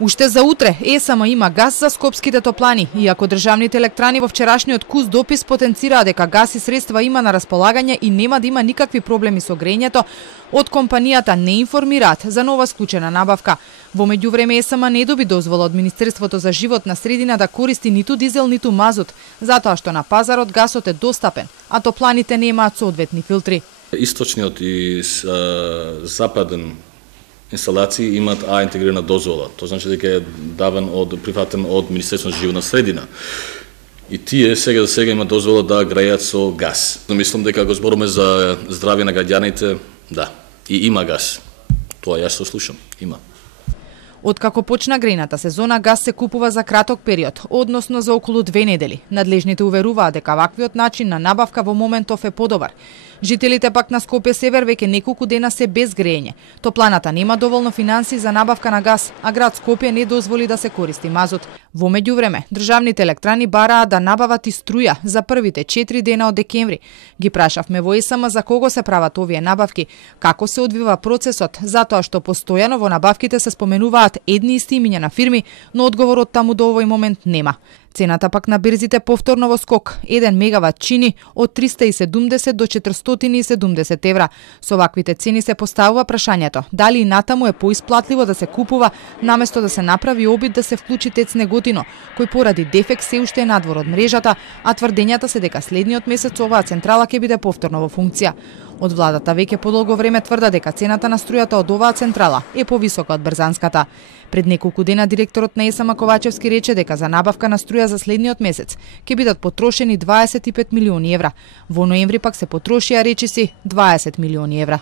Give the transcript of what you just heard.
Уште за утре ЕСМ има газ за скопските топлани, иако државните електрани во вчерашниот куз допис потенцираа дека газ и средства има на располагање и нема да има никакви проблеми со грејењето, од компанијата не информираат за нова склучена набавка. Во меѓувреме ЕСМ не доби дозвола од Министерството за животна средина да користи ниту дизел, ниту мазут, затоа што на пазарот газот е достапен, а топланите немаат соодветни филтри. Источниот и западен инсталации имаат А интегрирана дозвола. Тоа значи дека е прифатен од Министерството за животна средина. И тие сега имаат дозвола да грејат со газ. Но мислам дека го збориме за здравје на граѓаните, да. И има газ. Тоа јас што слушам, има. Откако почна грејната сезона, газ се купува за краток период, односно за околу 2 недели. Надлежните уверуваат дека ваквиот начин на набавка во моментов е подобар. Жителите пак на Скопје Север веќе неколку дена се без грејење. Топланата нема доволно финанси за набавка на газ, а град Скопје не дозволи да се користи мазут. Во меѓувреме, државните електрани бараа да набават и струја за првите 4 дена од декември. Ги прашавме во ЕСМ за кого се прават овие набавки, како се одвива процесот, затоа што постојано во набавките се споменуваат едни исти имиња на фирми, но одговорот таму до овој момент нема. Цената пак на бирзите повторно во скок. 1 мегават чини од 370 до 470 евра. Со ваквите цени се поставува прашањето дали и натаму е поисплатливо да се купува наместо да се направи обид да се вклучи ТЕЦ Неготино, кој поради дефект се уште е надвор од мрежата, а тврдењата се дека следниот месец оваа централа ќе биде повторно во функција. Од владата веќе подолго време тврда дека цената на струјата од оваа централа е повисока од брзанската. Пред неколку дена директорот на ЕСМ Ковачевски рече дека за набавка на струја за следниот месец ќе бидат потрошени 25 милиони евра. Во ноември пак се потрошија, речиси, 20 милиони евра.